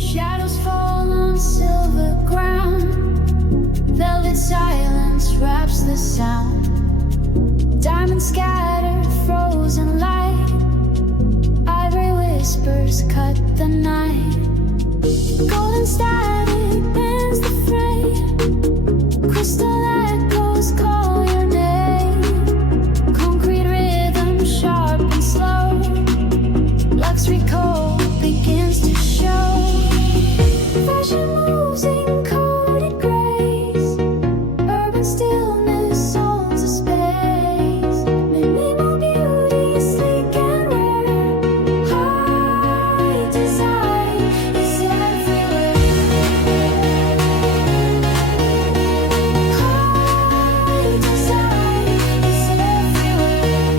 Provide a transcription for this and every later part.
Shadows fall on silver ground. Velvet silence wraps the sound. Diamonds scatter frozen light. Ivory whispers cut the night. Golden static bends the frame. Crystal echoes call your name. Concrete rhythm sharp and slow. Luxury code begins to show. Fashion moves in coded grace. Urban stillness owns a space. Minimal beauty, sleek and rare. High design is everywhere. High design is everywhere.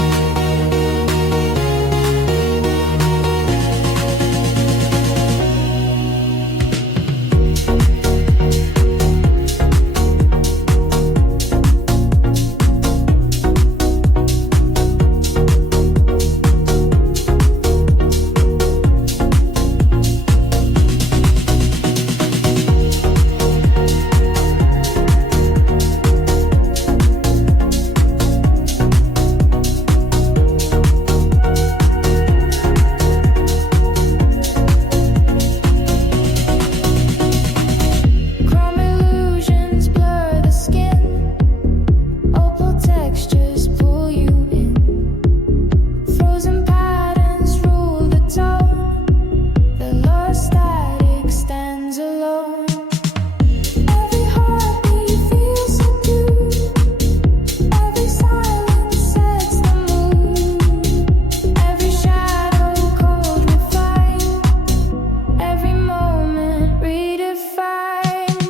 Chrome illusions blur the skin. Opal textures pull you in. Frozen patterns rule the tone. The lost static stands alone. Every heartbeat feels subdued. Every silence sets the mood. Every shadow cold refined. Every moment redefined.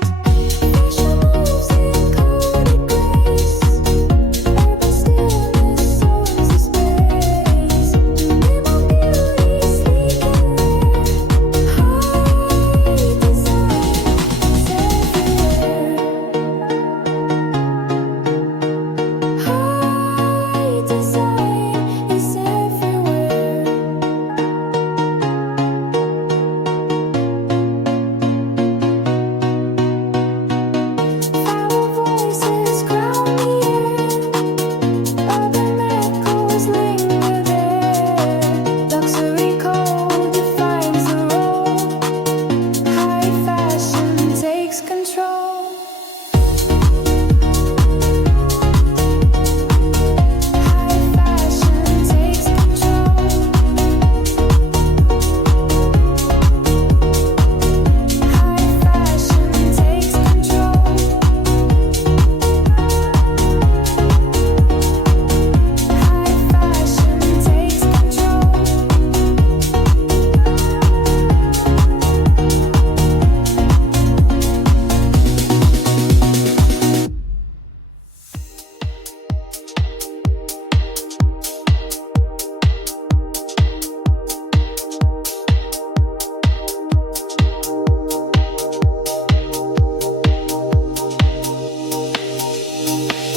Fashion moves in coded grace. Urban stillness owns the space. Minimal beauty, sleek and rare. High design is everywhere. High design is everywhere. Our voices crown the air. Urban echoes linger there. Luxury code defines the role. High fashion takes control. High fashion takes control. High fashion takes control. High fashion takes control.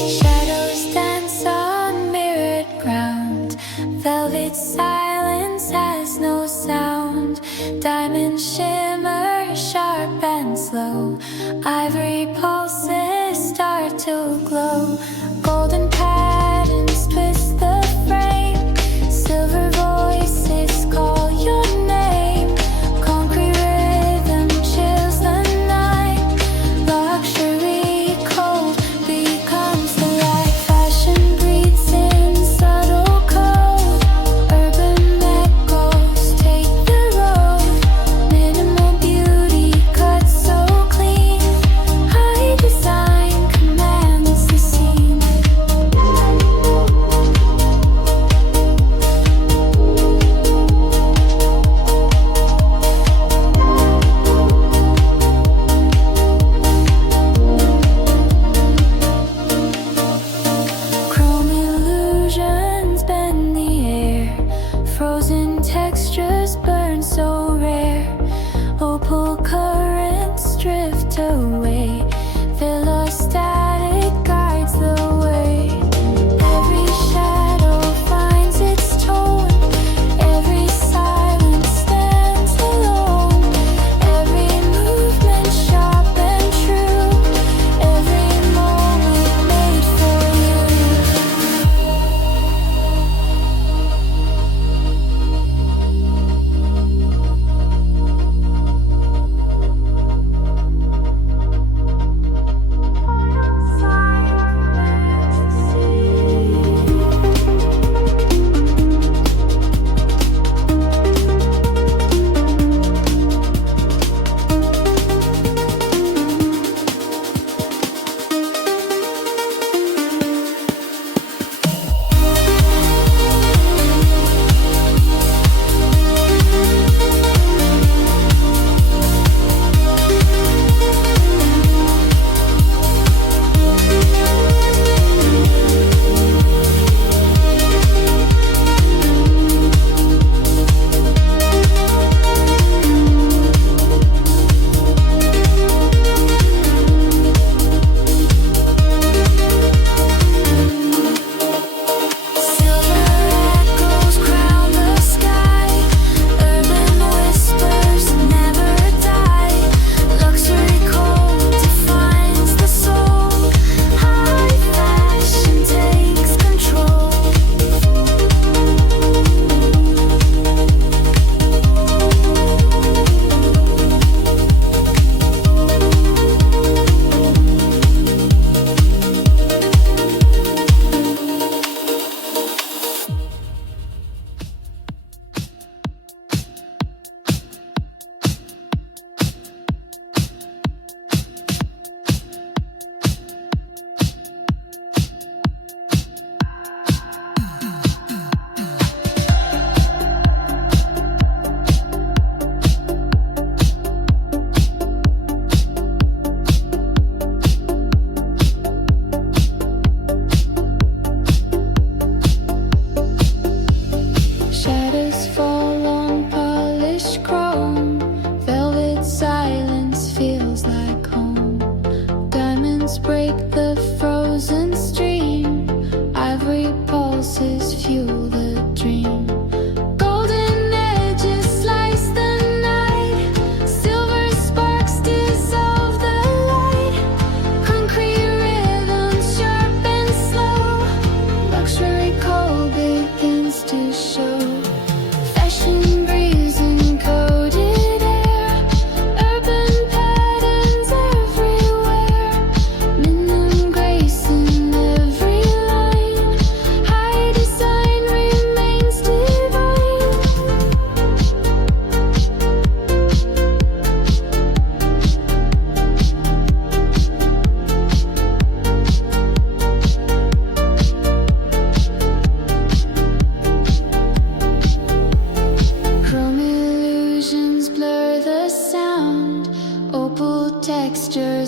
Shadows dance on mirrored ground. Velvet silence has no sound. Diamond shimmer sharp and slow. Ivory pulses start to glow. Golden patterns twist the frame. Silver voices call your name. Concrete rhythm chills the night. Luxury cold becomes the light. Fashion breathes in subtle code. Urban echoes take the road. Minimal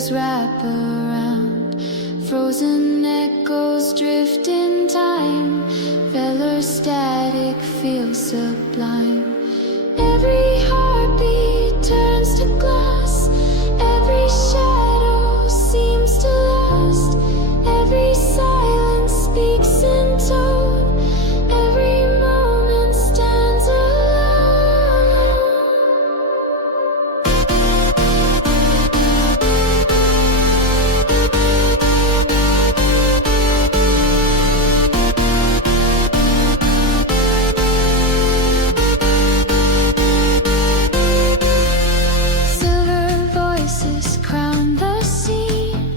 shadows wrap around, frozen echoes drift in time. Velar static feels sublime. Every heartbeat turns to glass. Every shadow seems to last. Every silence speaks in tone. Every moment stands alone. Silver voices crown the scene.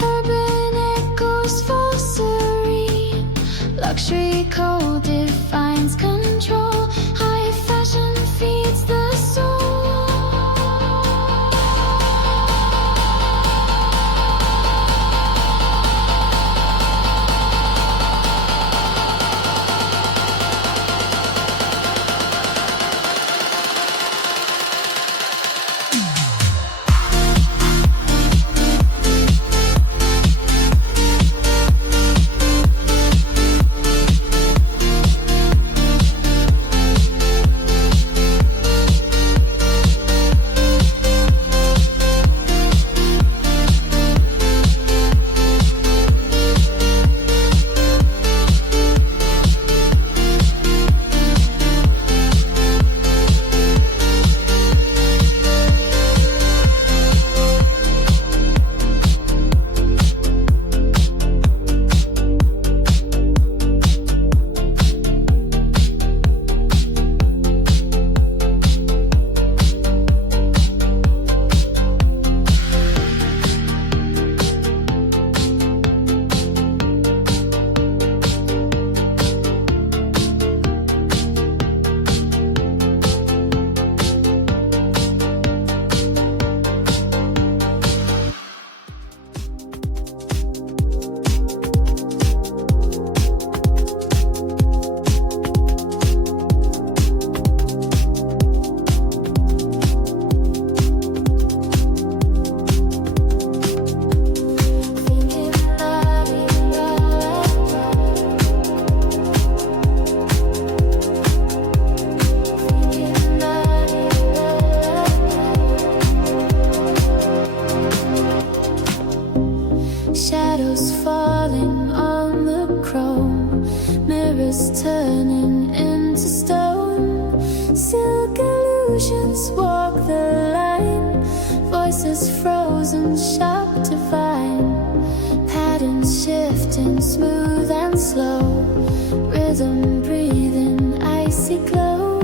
Urban echoes fall serene. Luxury code defines control. High fashion feeds the soul. Shadows falling on the chrome, mirrors turning into stone. Silk illusions walk the line, voices frozen, sharp, divine. Patterns shifting, smooth and slow, rhythm breathing, icy glow.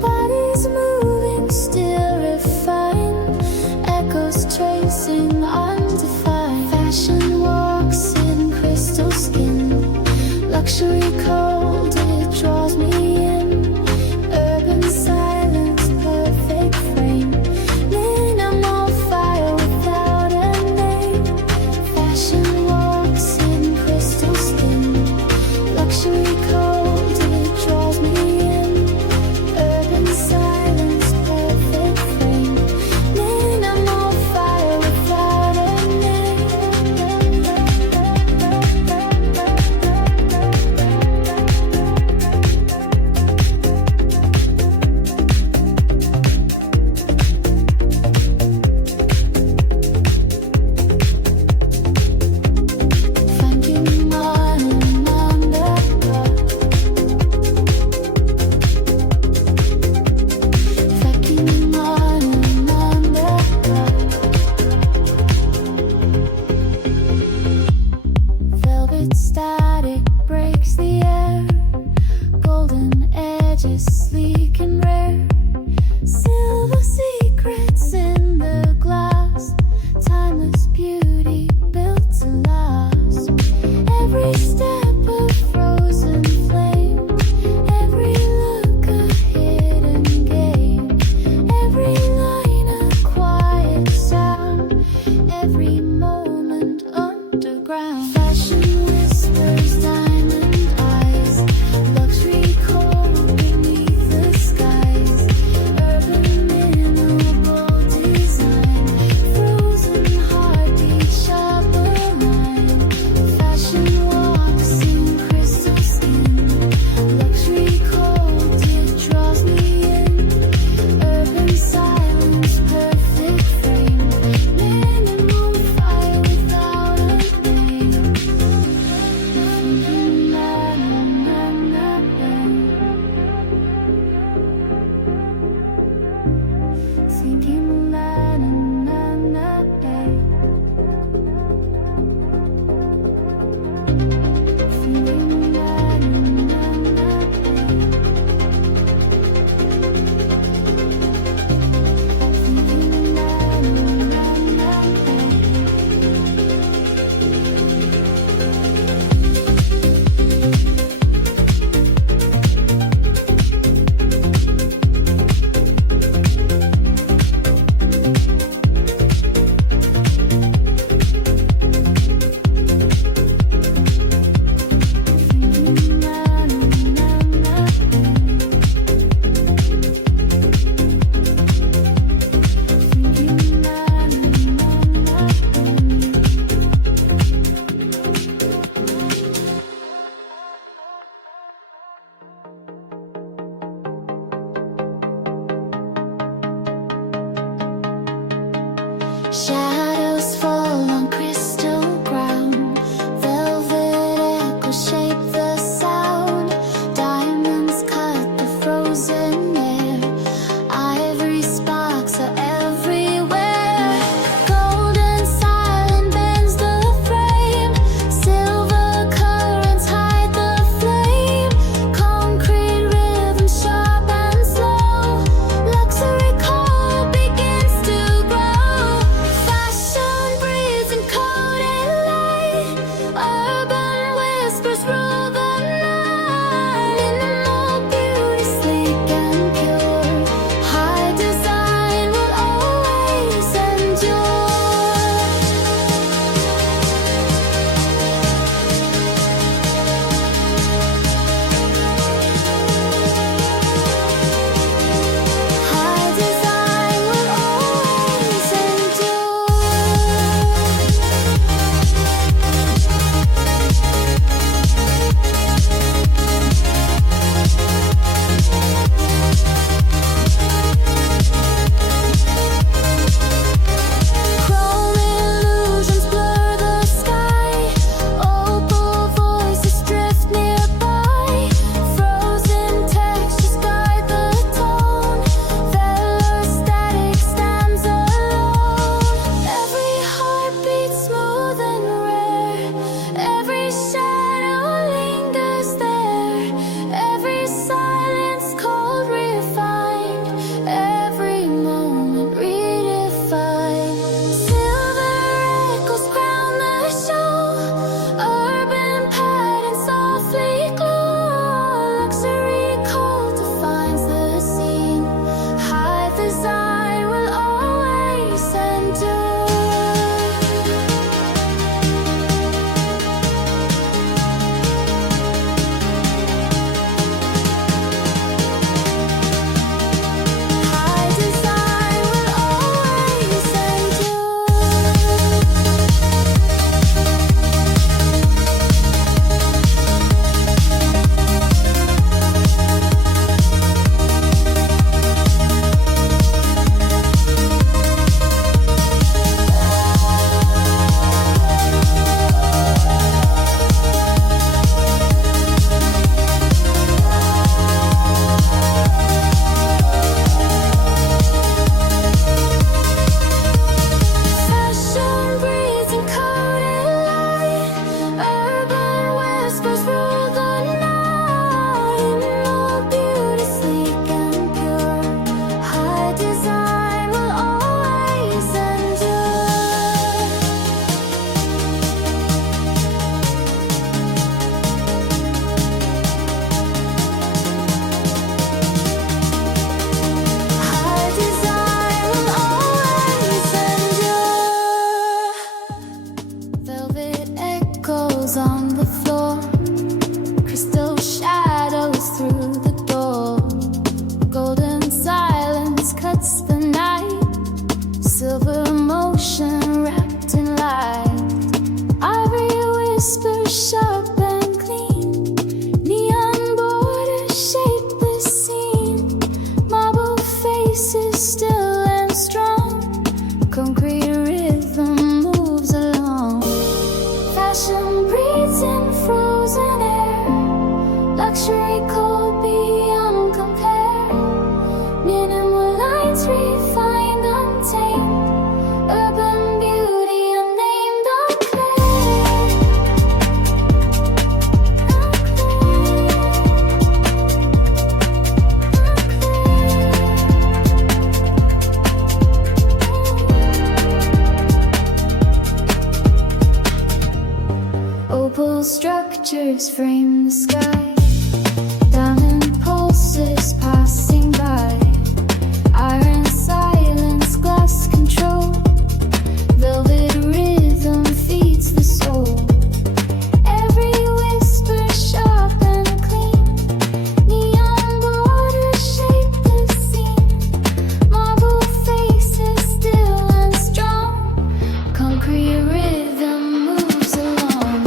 Bodies moving, still refined, echoes tracing undefined. Fashion walks in crystal skin, luxury cold, it draws me in. Urban silence, perfect frame, minimal fire without a name. Fashion walks in crystal skin, luxury cold, it draws me in. Urban silence, perfect frame, minimal fire without a name. Shadows fall on crystal ground. Velvet echoes shape the sound. Diamonds cut the frozen air. Ivory sparks are everywhere. Golden silent bends the frame. Silver currents hide the flame. Concrete rhythm sharp and slow. Luxury core begins to grow. Fashion breathes in coded light. Urban whispers rule the night. Minimal beauty, sleek and pure. High design will always endure. High design will always Chrome illusions blur the sky. Opal voices drift nearby. Frozen textures guide the tone. Velar static stands alone. Every heartbeat smooth and rare. Every shadow lingers there. Every silence cold refined. Every moment redefined. Silver echoes crown the show. Urban patterns softly glow. Luxury cult defines the scene. High design will always endure. High design will always Fashion breathes in coded light. Urban whispers rule the night. No beauty, sleek and pure. High design will always endure. High design will always endure. Velvet echoes on the floor. Crystal shadows through the door. Golden silence cuts the night. Silver emotion wrapped in light. Ivory whispers sharp and clean. Neon borders shape the scene. Marble faces still and strong. Concrete rhythm moves along. Fashion breathes in frozen air. Luxury cold beyond compare. Minimal lines refined, untamed. Urban beauty unnamed, unclaimed. Opal structures frame the sky. Diamond pulses passing by. Iron silence, glass control. Velvet rhythm feeds the soul. Every whisper sharp and clean. Neon borders shape the scene. Marble faces still and strong. Concrete rhythm moves along.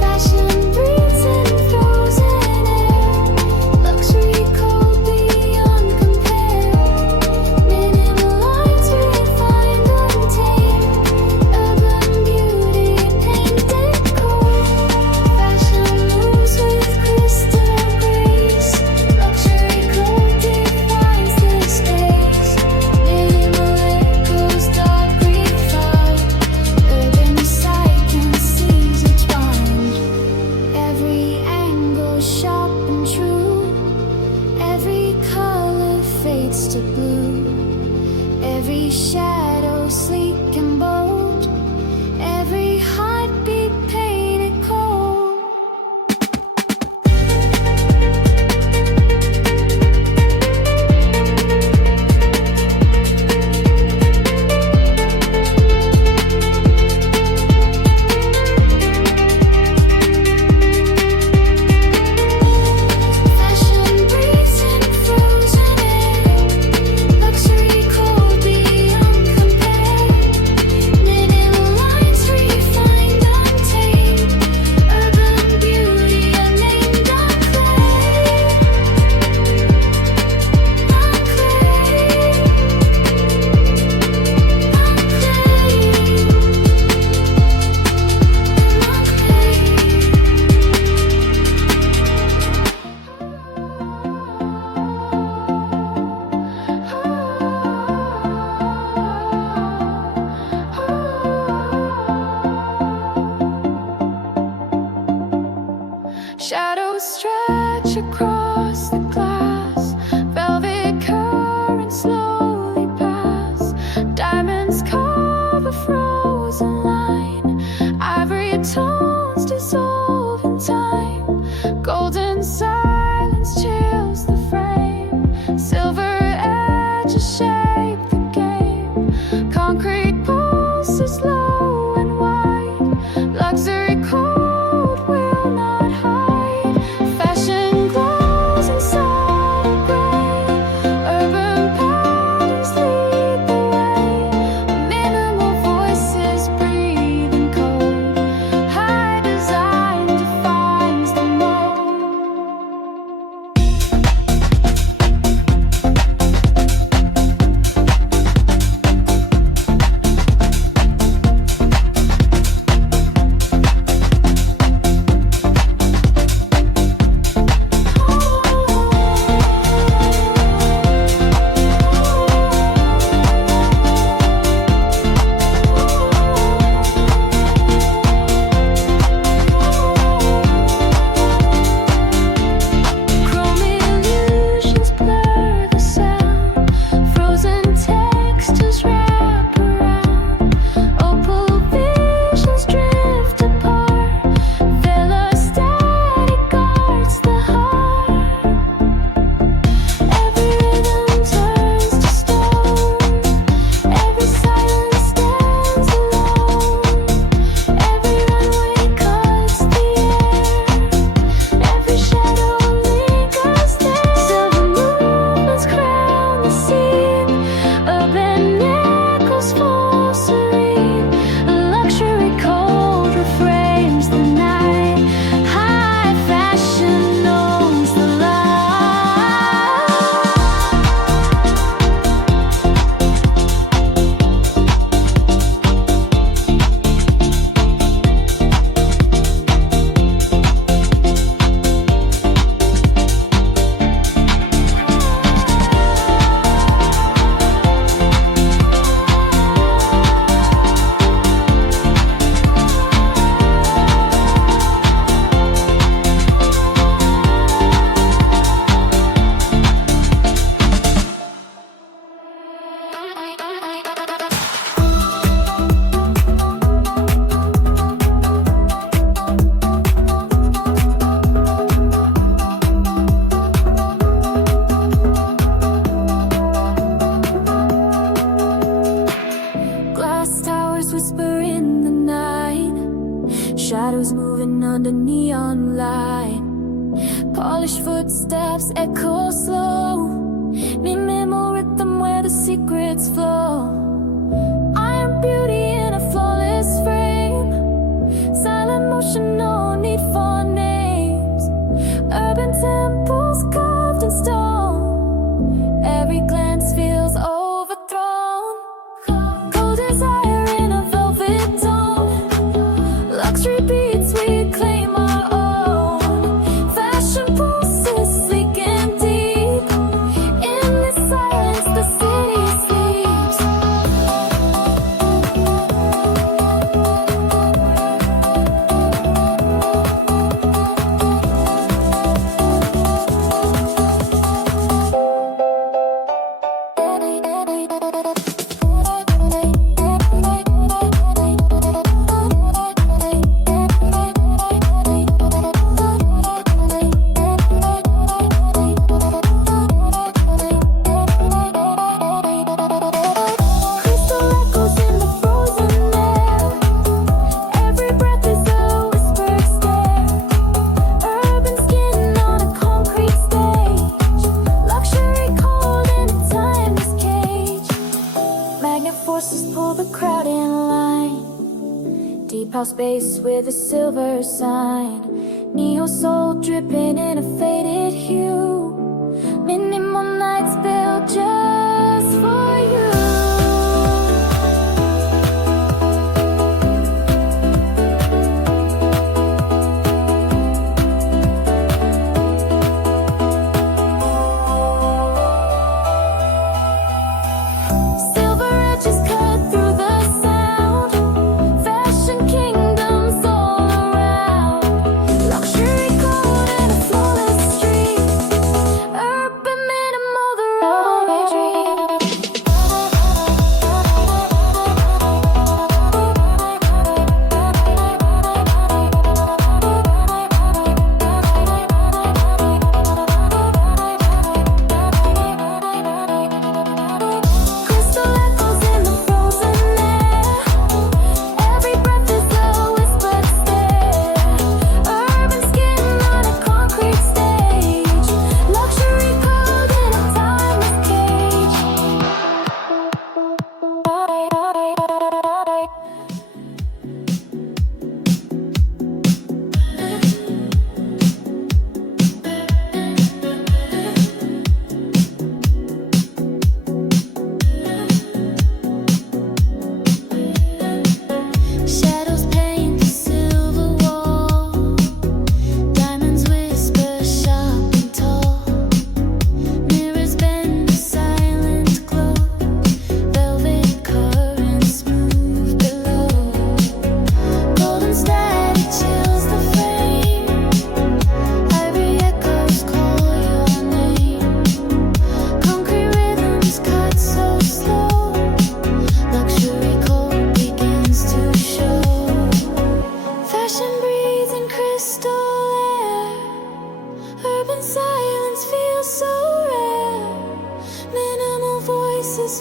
Fashion breathes in fades to blue. Every shadow sleek and bold, every heartbeat painted cold. Fashion breathes in frozen air, luxury cold beyond compare. Linen lines refined, untamed, urban beauty unnamed, unclaimed, shadows stretch across the glass, velvet currents slowly pass, diamonds carve a frozen line, ivory tones dissolve in time, golden silence chills the frame, silver edges shape the game, concrete pulses low and wide, luxury cold will not hide. Fashion glows inside a gray, urban patterns lead the way, minimal voices breathing cold, high design defines the mold. Chrome illusions blur the sound, frozen textures wrap around, opal visions drift apart, veil static guards the heart. Every rhythm turns to stone, every silence stands alone, every runway cuts the air, every shadow lingers there. Silver movements crown the scene, urban echoes fall serene, luxury cold reframes the night, high fashion owns the light. Glass towers whisper in the night, shadows moving under neon light, polished footsteps echo slow, minimal rhythm where the secrets flow. I am beauty in a flawless frame, silent motion, no need for names, urban temples carved in stone, every glance feels overthrown. Cold desire in a velvet tone, luxury beats we claim our own, fashion pulses sleek and deep, in this silence the city sleeps. Proud space with a silver sign. Neo soul dripping in a faded hue. Minimal nights built just for you.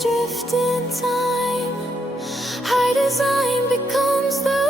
Drift in time. High design becomes the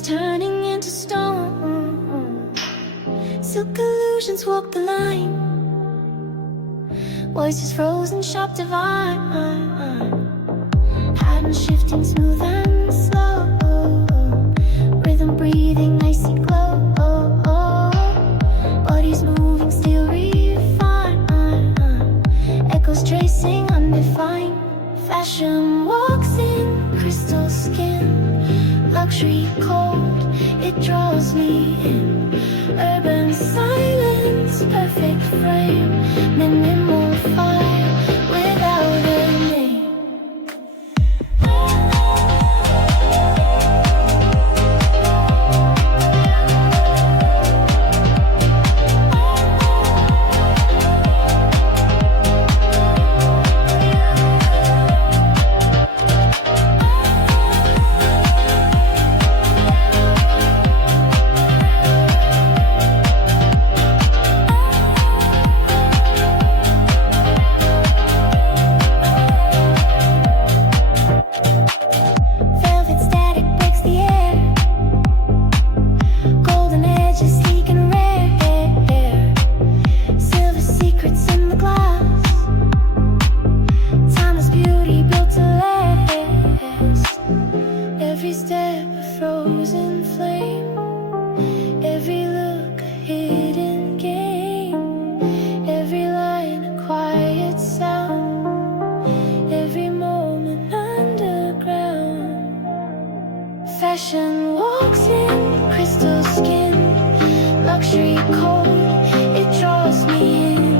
turning into stone. Silk illusions walk the line. Voices frozen, sharp divine. Pattern shifting, smooth and slow. Rhythm breathing, icy glow. Bodies moving, still refined. Echoes tracing, undefined. Fashion walks in crystal skin. Luxury cold it draws me in. Urban silence, perfect frame, minimal fire without a name. Every step a frozen flame, every look a hidden game, every line a quiet sound, every moment underground. Fashion walks in crystal skin, luxury cold, it draws me in.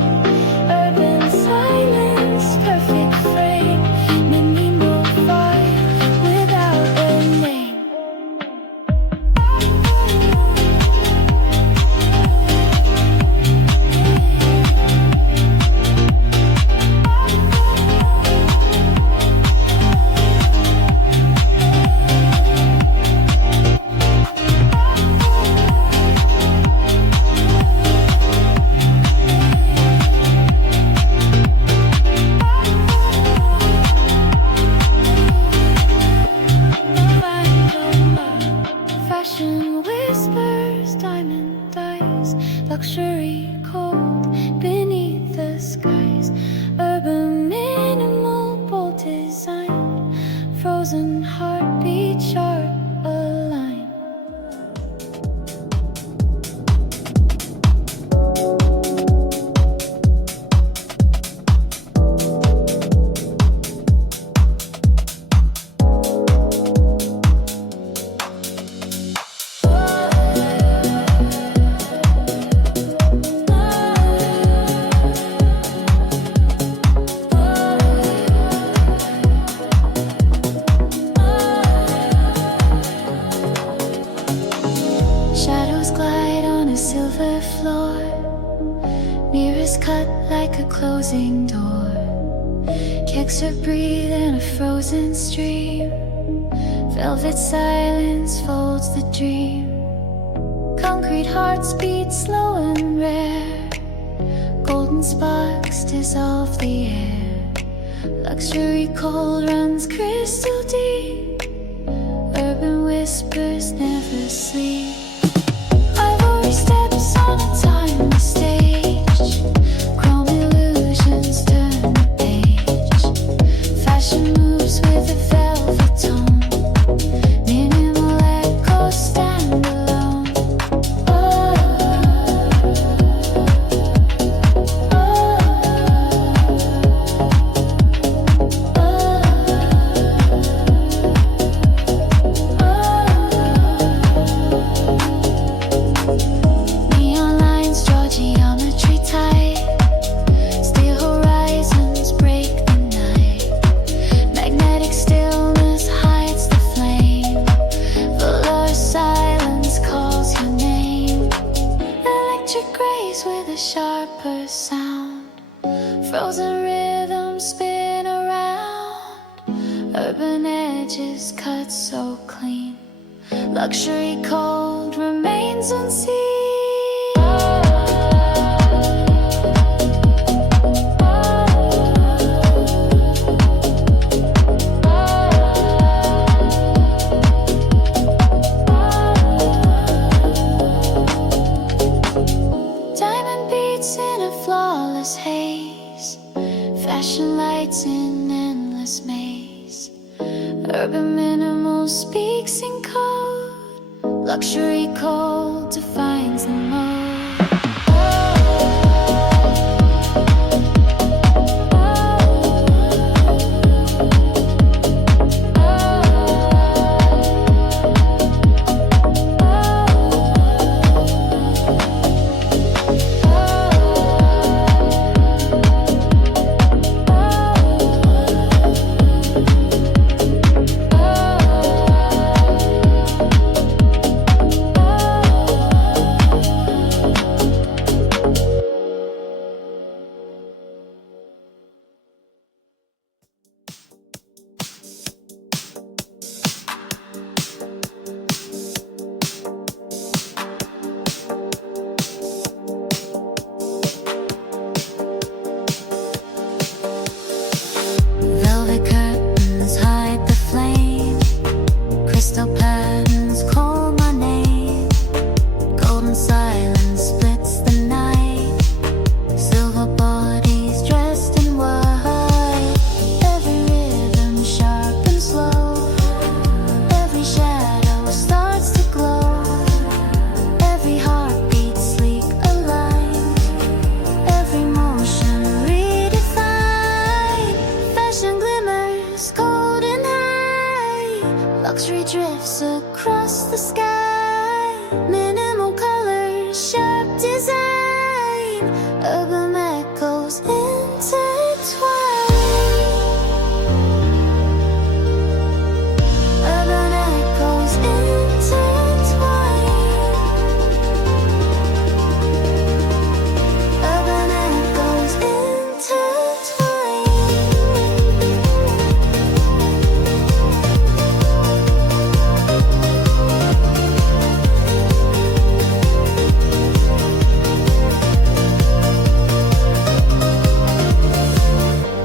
Urban silence, perfect frame, minimal fire without a name. Fashion whispers, diamond eyes, luxury cold beneath the skies. Urban minimal, bold design, frozen heartbeat, sharp aligned. Shadows glide on a silver floor, mirrors cut like a closing door. Kicks her breathe in a frozen stream, velvet silence folds the dream. Concrete hearts beat slow and rare, golden sparks dissolve the air. Luxury cold runs crystal deep, urban whispers never sleep. Ivory steps on a timeless stage, chrome illusions turn the page. Fashion moves with a velvet tone, minimal echoes stand alone. Neon lines draw geometry tight, steel horizons break the night. Magnetic stillness hides the flame, fuller silence calls your name. Electric grays with a sharper sound, frozen rhythms spin around. Urban edges cut so clean, luxury cold remains unseen. Diamond beats in a flawless haze, fashion lights in endless maze. Urban minimal speaks in code, luxury cold defines the mode. Luxury drifts across the sky. Minimal color, sharp design. Urban echoes intertwine. Urban echoes intertwine. Urban echoes intertwine.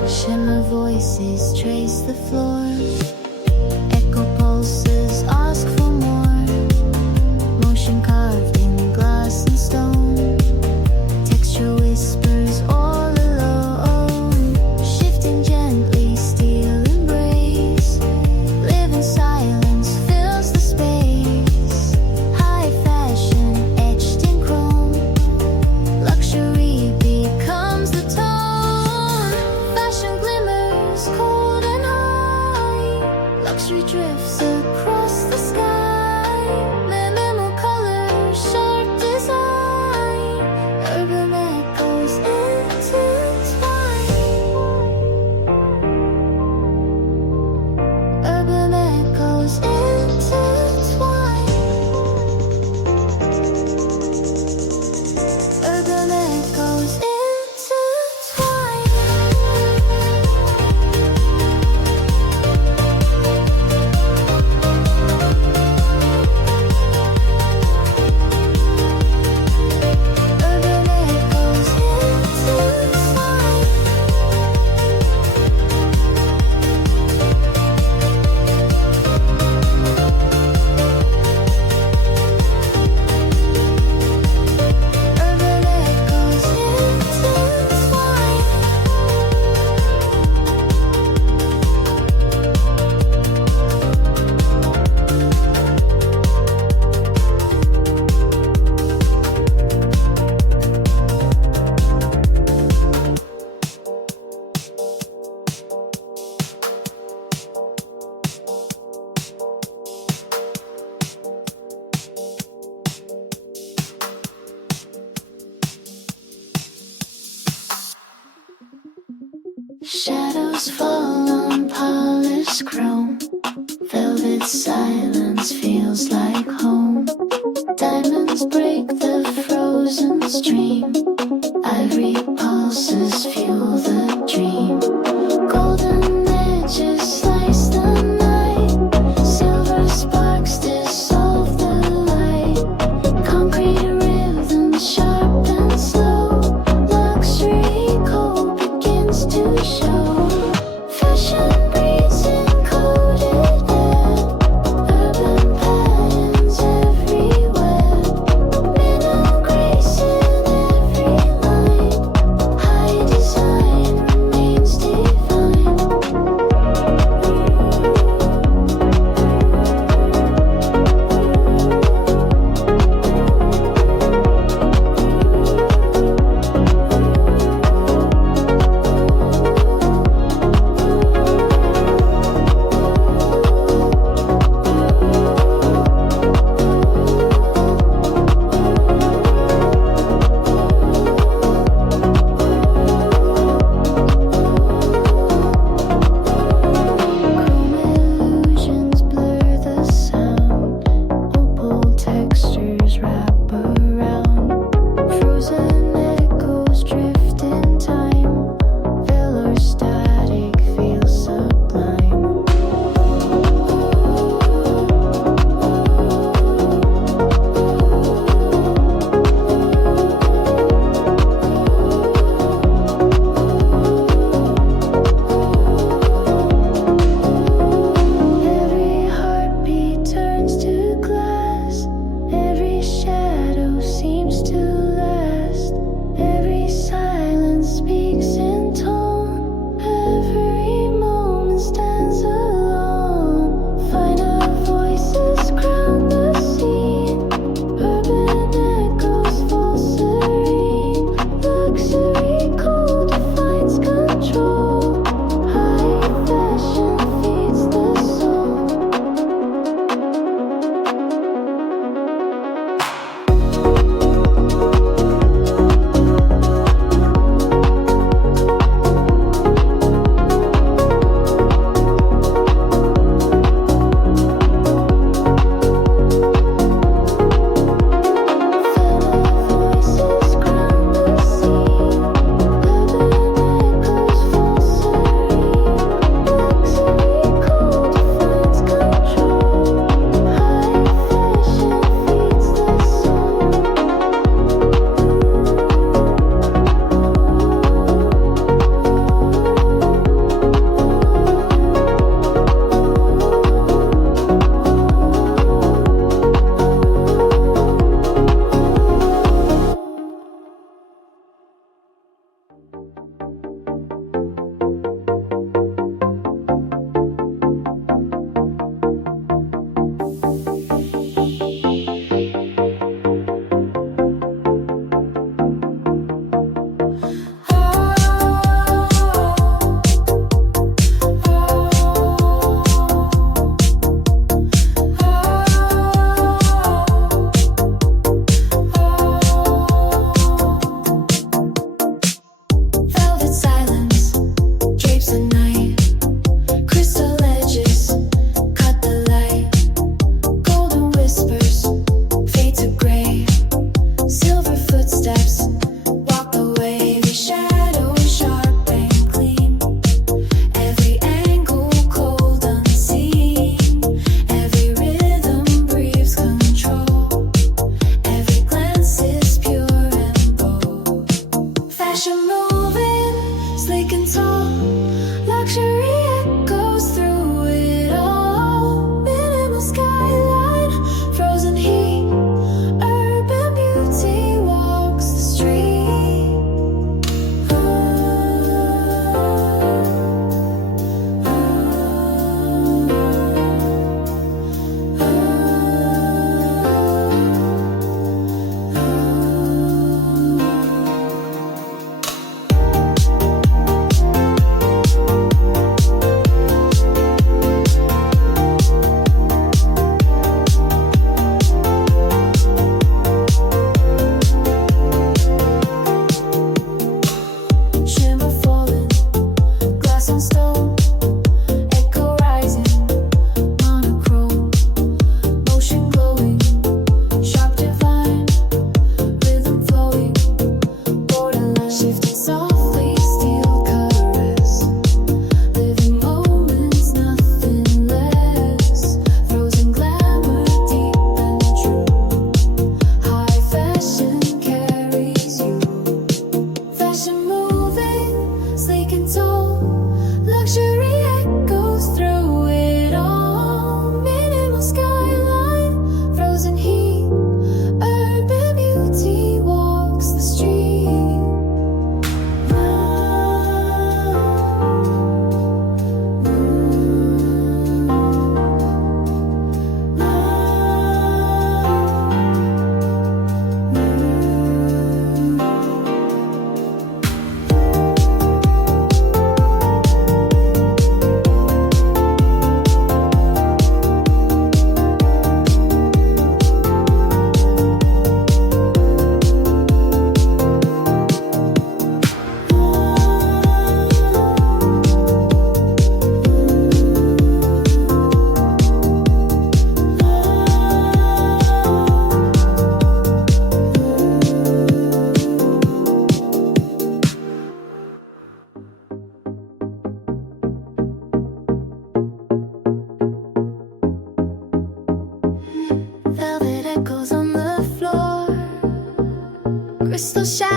Shimmer voices trace the floor. Echo pulses ask for more. Motion carved in glass and stone. Texture whispers all alone. Shifting gently, steel embrace. Living silence fills the space. High fashion etched in chrome. Luxury becomes the tone. Fashion glimmers cold and high. Luxury drifts across the sky. Minimal color, sharp design. Urban echoes intertwine. Urban echoes intertwine. Urban echoes intertwine.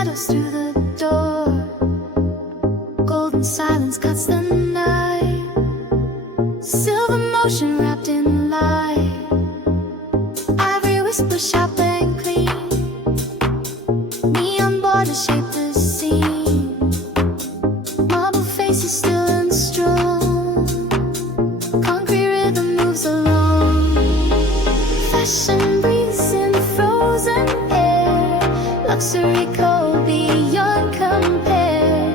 shadows through the door. Golden silence cuts the night. Silver motion wrapped in light. Ivory whisper sharp and clean. Neon borders shape the scene. Marble faces still and strong. Concrete rhythm moves along. Fashion breathes in frozen air. Luxury cold beyond compare.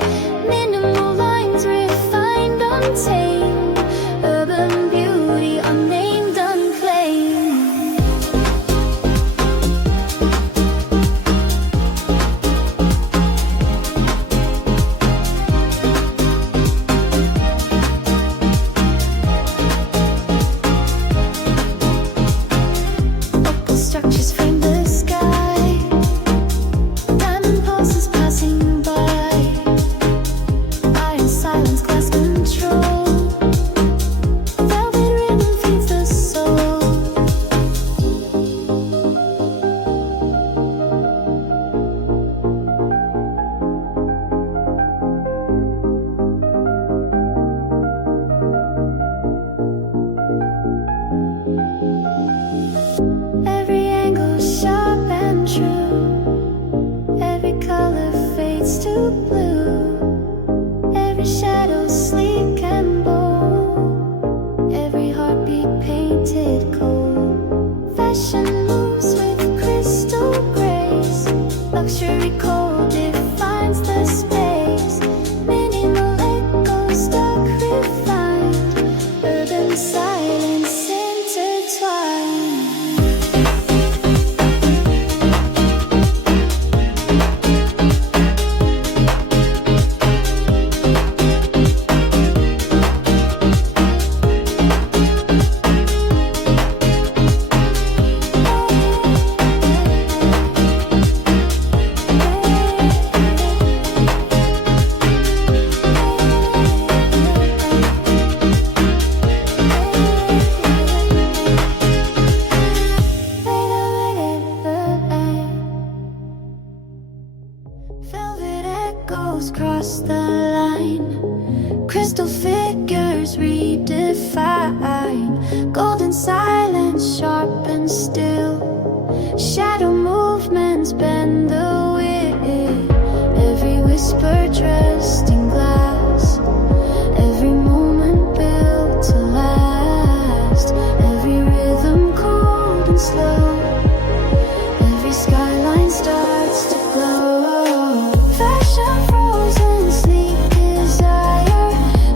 Minimal lines refined, untamed. Urban beauty unnamed, unclaimed. Opal structures frame the sky. Diamond pulses passing by. Iron silence, glass control. Velvet rhythm feeds the soul. Every angle sharp and true. Every color fades to blue. Every shadow sleek and bold. Every heartbeat painted gold. Fashion moves with crystal grace. Luxury cold defines the space. Minimal echoes, dark refined. Urban silence intertwined. Velvet echoes cross the line. Crystal figures redefine. Golden silence sharp and still. Shadow movements bend the wind. Every whisper dressed in glass. Every moment built to last. Every rhythm cold and slow. Every skyline starts to glow. Fashion frozen, sleek desire.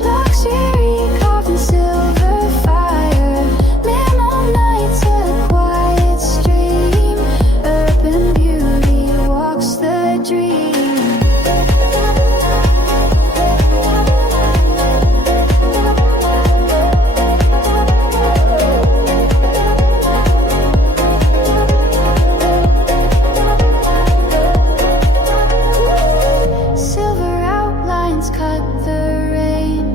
Luxury carved in silver fire. Limo nights, a quiet stream. Urban beauty walks the dream. Silver outlines cut the rain.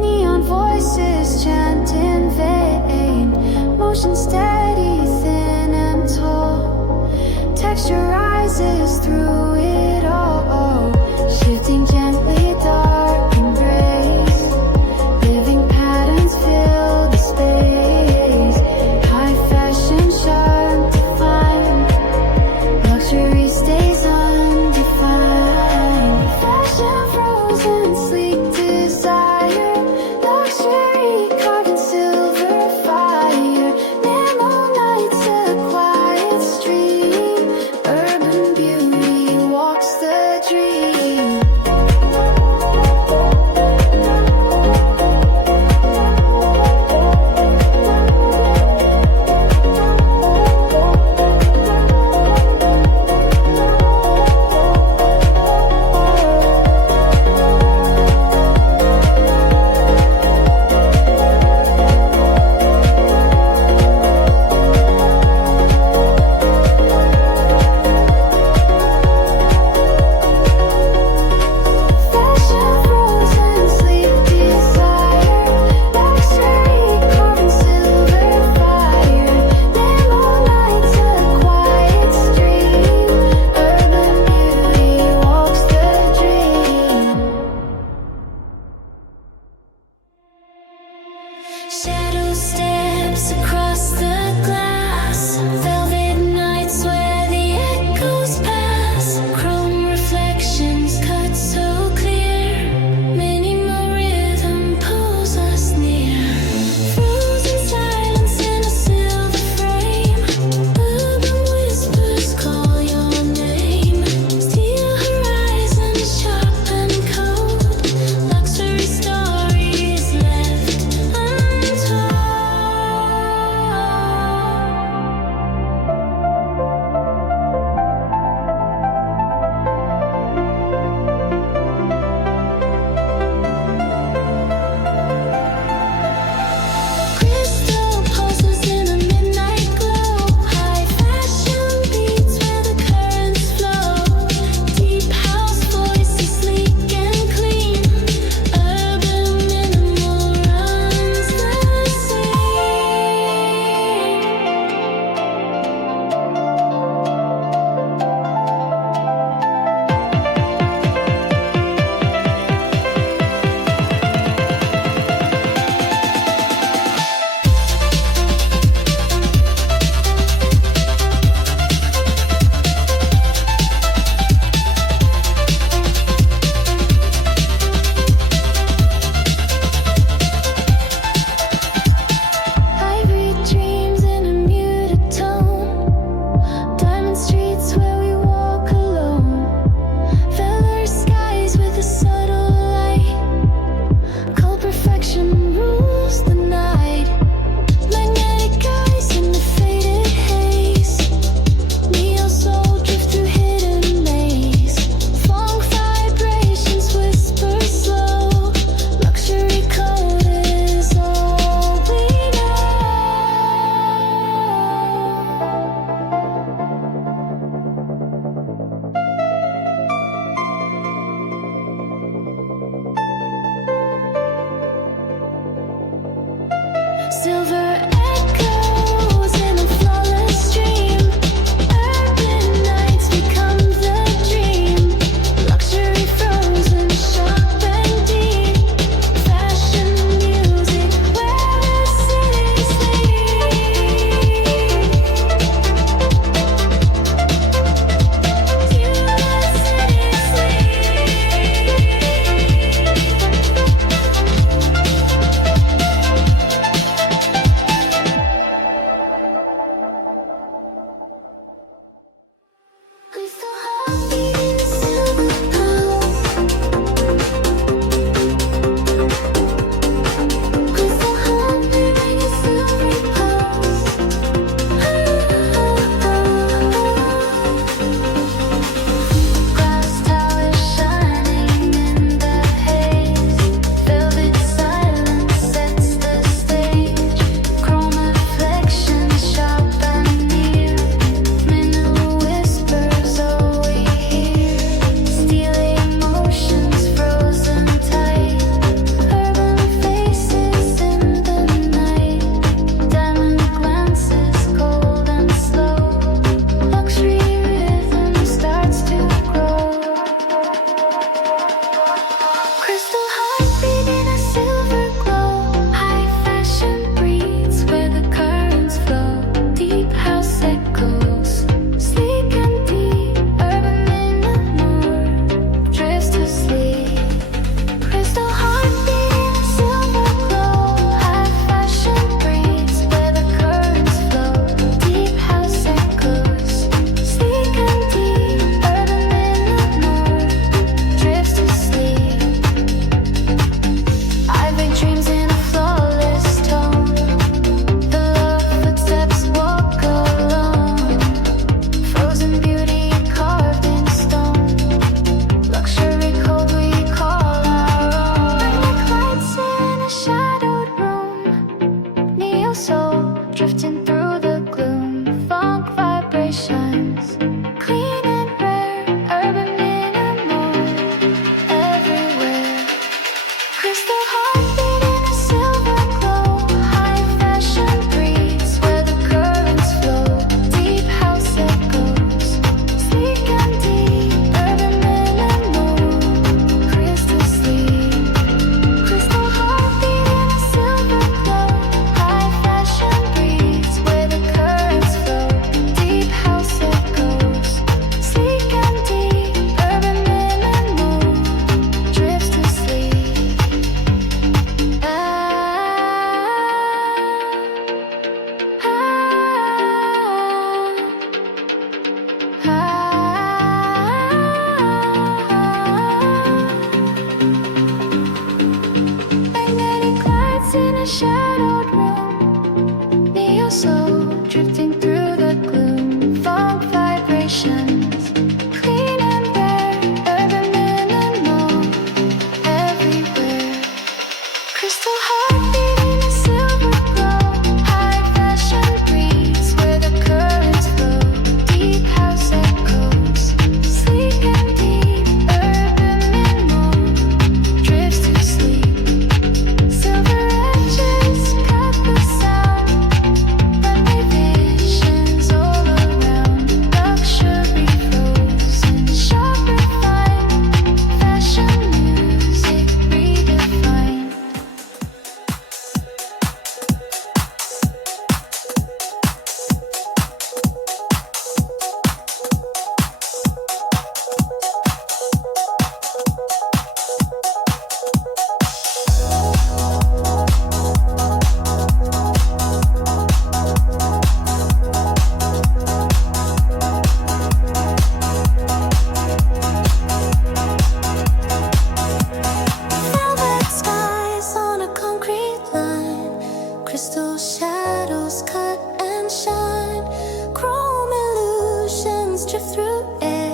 Neon voices chant in vain. Motion steady, thin and tall. Texture rises through it all. Shifting gently, dark and gray. Living patterns fill the space. High fashion, sharp, defined. Luxury stays undefined. Fashion frozen, sleek desire. Luxury carved in silver fire. Minimal drifting through the gloom, funk vibrations, clean and rare, urban minimal, everywhere. Crystal heartbeat in a silver glow, high fashion breeze where the currents flow, deep house echoes, sleek and deep, urban minimal, crystal sleep. Crystal heartbeat in a silver glow, high fashion breeze where the currents flow, deep house echoes, sleek and deep, urban minimal, drifts to sleep. Magnetic lights in a shadowed room, neo soul drifting through the gloom, funk vibrations, clean and rare, urban minimal, everywhere. Crystal heartbeat in a silver glow, high fashion breeze where the currents flow, deep house echoes, sleek and deep, urban minimal, drifts to sleep. Silver edges cut the sound, runway visions all around, luxury frozen, sharp refined, fashion music redefined. Velvet skies on a concrete line, crystal shadows cut and shine, chrome illusions drift through air.